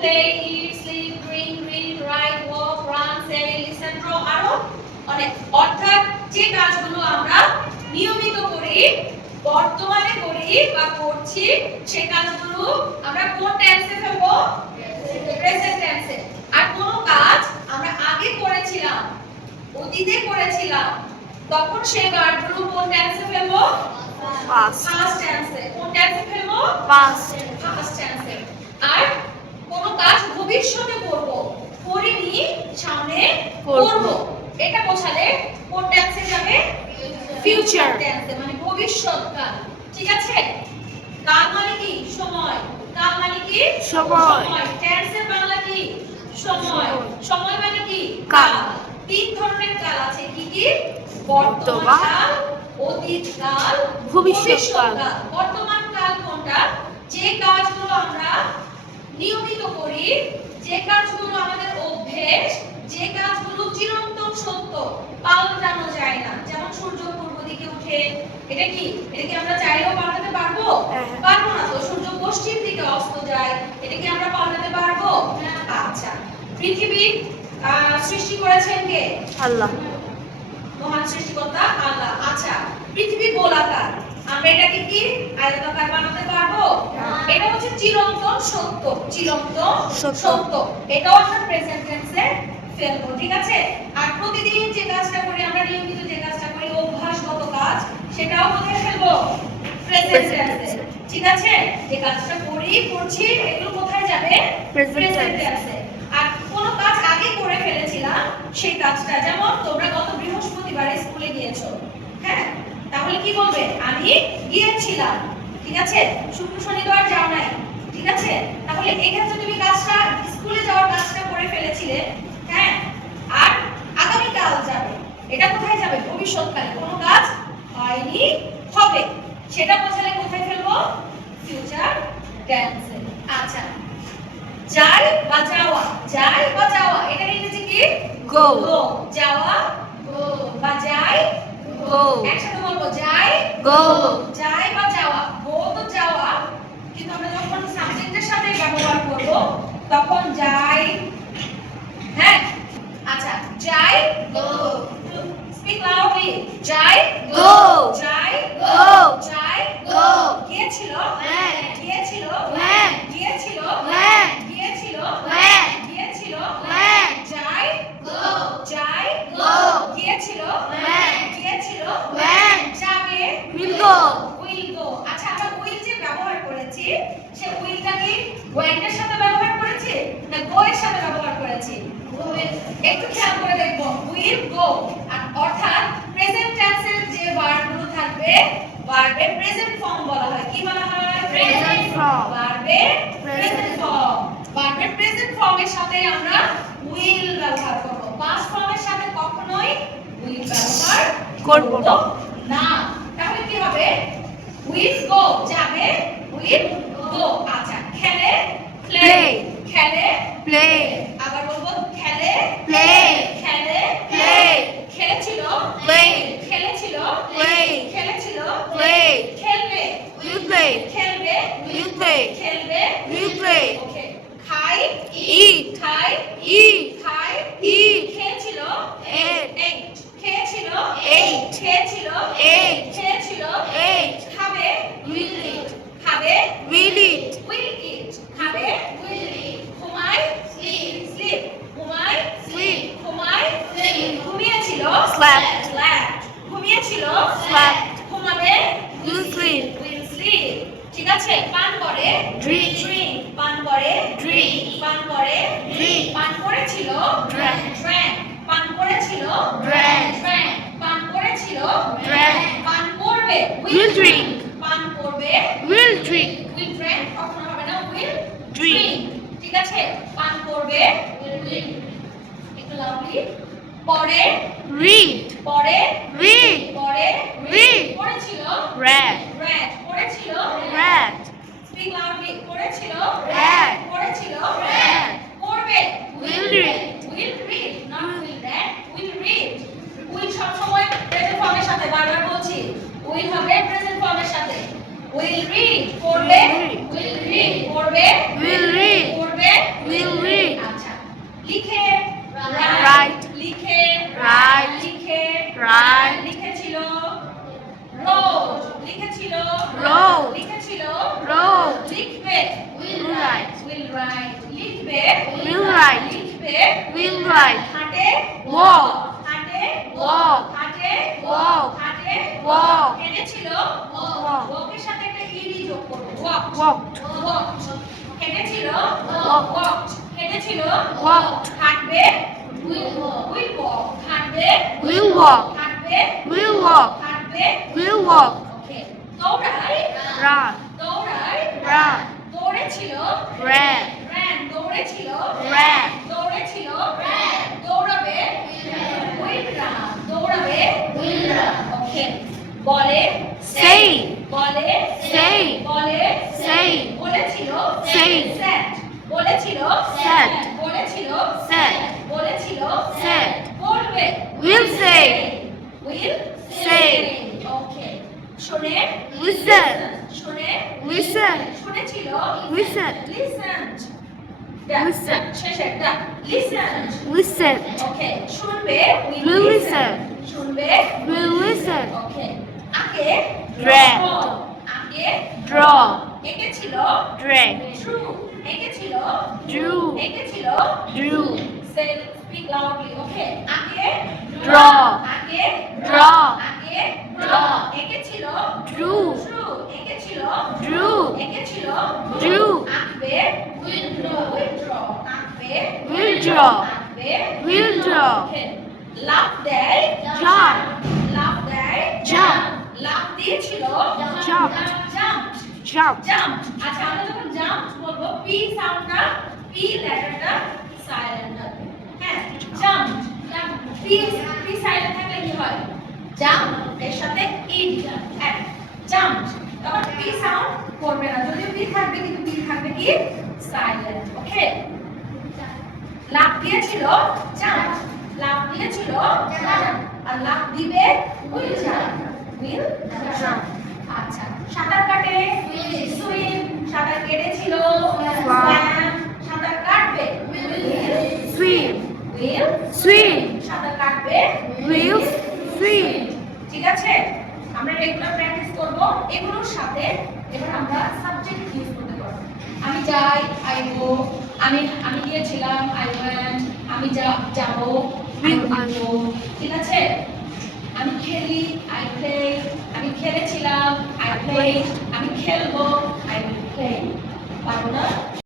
play, eat, sleep, drink, read, write, walk, run, say, listen, draw আরো অনেক। অর্থাৎ যে কাজগুলো আমরা নিয়মিত করি, বর্তমানে করি বা করছি, সেই কাজগুলো আমরা কোন টেন্সে ফেলবো? প্রেজেন্ট টেন্সে। আর কোন কাজ আমরা আগে করেছিলাম, অতীতে করেছিলাম, তখন সেই ভার্বগুলো কোন টেন্সে ফেলবো? Past টেন্সে। কোন টেন্সে ফেলবো? Past টেন্সে। আর কোন কাজ ভবিষ্যতে করব, করিনি, সামনে করব, এটা বোঝালে কোন টেন্সে যাবে? ফিউচার টেন্সে, মানে ভবিষ্যৎকাল। ঠিক আছে? কাল মানে কি? সময়। কাল মানে কি? সময়। টেন্সের বাংলা কি? সময়। সময় মানে কি? কাল। তিন ধরনের কাল আছে, কি কি? বর্তমান কাল, অতীত কাল, ভবিষ্যৎ কাল। বর্তমান কাল কোনটা? যে কাজগুলো আমরা নিয়মিত করি, যে কাজগুলো আমাদের অভ্যেস, যে কাজগুলো চিরন্তন সত্য, পাল্টানো যায় না। যেমন সূর্য পূর্ব দিকে ওঠে, এটা কি? এটা কি আমরা চাইলেও পাল্টাতে পারবো? পারবো না। তো সূর্য পশ্চিম দিকে অস্ত যায়, এটা কি আমরা পাল্টাতে পারবো? আচ্ছা, পৃথিবী সৃষ্টি করেছেন কে? আল্লাহ। মহান সৃষ্টিকর্তা আল্লাহ। আচ্ছা, পৃথিবী গোলাকার, আমরা এটাকে কি আয়তাকার বানাতে পারবো? এটা হচ্ছে চিরন্তন সত্য। চিরন্তন সত্য, এটাও আমরা প্রেজেন্ট টেন্সে ফেলবো। ঠিক আছে? আর প্রতিদিন যে কাজটা করি আমরা, নিয়মিত যে কাজটা করি, অভ্যাসগত কাজ, সেটাও কোথায় ফেলবো? প্রেজেন্ট টেন্সে। ঠিক আছে? যে কাজটা করি, করছি, এগুলো কোথায় যাবে? প্রেজেন্ট টেন্সে। আর কোন কাজ আগে করে ফেলেছিলাম, সেই কাজটা, যেমন তোমরা গত বৃহস্পতিবার স্কুলে গিয়েছো, হ্যাঁ, তাহলে কি বলবে? আমি গিয়েছিলাম। ঠিক আছে? শুক্র শনিবার যাও নাই। ঠিক আছে? তাহলে এক্ষেত্রে তুমি কাজটা, স্কুলে যাওয়ার কাজটা করে ফেলেছিলে, হ্যাঁ, আর আগামী কাল যাবে, এটা কোথায় যাবে? ভবিষ্যৎকালে। কোন কাজ হয়নি, হবে, সেটা বোঝালে কোথায় ফেলবো? ফিউচার টেন্সে। আচ্ছা, যাই বা যাওয়া, যাই বা যাওয়া, এটার ইংরেজি কি? Go. যাওয়া, গো, বা যাই, Go. একসাথে বলবো, যাই, Go. যাই বা যাওয়া। গো তো যাওয়া, কিন্তু আমরা যখন সাবজেক্টের সাথে ব্যবহার করব, তখন যাই, হ্যাঁ। আচ্ছা, যাই, গো, স্পিক লাউডলি, যাই, Go. যাই, Go. যাই, Go. গিয়েছিল, হ্যাঁ। গিয়েছিল, হ্যাঁ। গিয়েছিল, হ্যাঁ। গিয়েছিল, হ্যাঁ। গিয়েছিল, হ্যাঁ। যাই, Go. যাই, Go. গিয়েছিল, হ্যাঁ। গিয়েছিল, হ্যাঁ। যাবে, Will go. will go। আচ্ছা, আমরা will যে ব্যবহার করেছি, সে willটা কি when এর সাথে ব্যবহার করেছি না go এর সাথে ব্যবহার করেছি? একটু খেয়াল করে দেখবো, will go। আর অর্থাৎ প্রেজেন্ট টেন্সের যে ভার্বগুলো থাকবে, ভার্বের প্রেজেন্ট ফর্ম বলা হয়। কি বলা হয়? Present form. ভার্বের প্রেজেন্ট ফর্ম। ভার্বের প্রেজেন্ট ফর্মের সাথে আমরা will ব্যবহার করব। পাস্ট ফর্মের সাথে কখনোই will ব্যবহার করব না। তাহলে কি হবে? will go, যাবে, will go। আচ্ছা, খেলে, play, খেলে, Play. আবার বলবো, খেলে, Play. খেলে, Play. খেলেছিল, Play. খেলেছিল, Play. খেলেছিল, Play. খেলবে, Will play. খেলবে, Will play. খেলবে, Will play. ওকে। খাই, Eat. খাই, Eat. খাই, Eat. খেয়েছিল, Ate. ate, খেয়েছিল, Ate. খেয়েছিল, Ate. খেয়েছিল, Ate. খাবে, Will eat. খাবে, Will eat. will eat, খাবে, will eat, ঘুমায়, sleep, sleep, ঘুমায়, Sleep. ঘুমায়, sleep, ঘুমিয়েছিল, Slept. slept, ঘুমিয়েছিল, Slept. ঘুমাবে, Will sleep. will sleep। ঠিক আছে? পান করে, Drink. drink, পান করে, Drink. পান করে, Drink. পান করেছিল, Drank. drank, পান করেছিল, Drank. drank, পান করেছিল, Drank. পান করবে, Will drink. পান করবে, Will drink. will drink, কখনো হবে না, will Drink. drink। ঠিক আছে? পান করবে, will drink, একটু লাউডলি, পরে, Read. পরে, Read. পরে, Read. পড়েছিল, Read. read, পড়েছিল, Read. speak loudly, পড়েছিল, Read. পড়েছিল, Read. পড়বে, Will read. will read, not will read, will read। will সব সময় প্রেজেন্ট ফর্মের সাথে, বারবার বলছি, will হবে প্রেজেন্ট ফর্মের সাথে। will read, পড়বে, will read, পড়বে, Will read. পড়বে, রাইট লিখবে Will write. লিখবে Will write. হাঁটে Walk. হাঁটে Walk. হাঁটে Walk. হাঁটে Walk. হেঁটেছিল Walk. ওকের সাথে একটা ইডি যোগ করব ওয়াক Walked. ওয়াক হেঁটেছিল Walk. ওয়াক হেঁটেছিল Walked. হাঁটবে উইল ওয়াক হাঁটবে Will walk. হাঁটবে Will walk. হাঁটবে Will walk. ওকে দৌড়ায় Run. দৌড়ায় Run. দৌড়েছিল Ran. ran দৌড়েছিল Ran. দৌড়েছিল দৌড়াবে উইল রান দৌড়াবে উইল রান ওকে বলে Say. বলে Say. বলে Say. বলেছিল Say. said বলেছিল Said. বলেছিল Said. বলেছিল Said. বলবে Will say. will Say. ওকে শুনে Listen. শুনে Listen. শুনেছিল Listen. listened Listen. শেষেরটা listened Listen. ওকে শুনবে Will listen. শুনবে Will listen. ওকে আগে Drag. আগে Draw. এঁকেছিল Drag. true এঁকেছিল Drew. এঁকেছিল Drew. say speak loudly ওকে আগে Draw. আগে Draw. আগে Draw. এঁকেছিল Drew. true এঁকেছিল Drew. এঁকেছিল Drew. আঁকবে will draw আঁকবে Will draw. আঁকবে Will draw. ওকে লাফ দেয় Jump. লাফ দেয় Jump. লাফ দিয়েছিল Jumped. Jump Jump. জাম্প আচ্ছা আমরা যখন জাম্প বলবো পি সাউন্ডটা পি লেটারটা সাইলেন্ট হবে হ্যাঁ জাম্প পি পি সাইলেন্ট থাকলে কি হয় জাম্প এর সাথে ইড হ্যাঁ জাম্প তখন পি সাউন্ড করবে না যদিও পি থাকবে কিন্তু পি থাকবে কি সাইলেন্ট ওকে লাফ দিয়েছিল জাম্প লাফ দিয়েছিল জাম্প আর লাফ দিবে উইল জাম্প উইল জাম্প আচ্ছা সাঁতার কাটে সুইম সাঁতার কেটেছিল swam সাঁতার কাটবে Swim. will Swim. সাঁতার কাটবে Will swim. ঠিক আছে আমরা রেগুলার প্র্যাকটিস করব এগুলোর সাথে এবার আমরা সাবজেক্ট ইউজ করতে পারবো আমি যাই আই গো আমি গিয়েছিলাম আই ওয়েন্ট আমি যাব আই গো ঠিক আছে আমি খেলি আই প্লে আমি খেলেছিলাম আই প্লে আমি খেলবো আই উইল প্লে পারবো না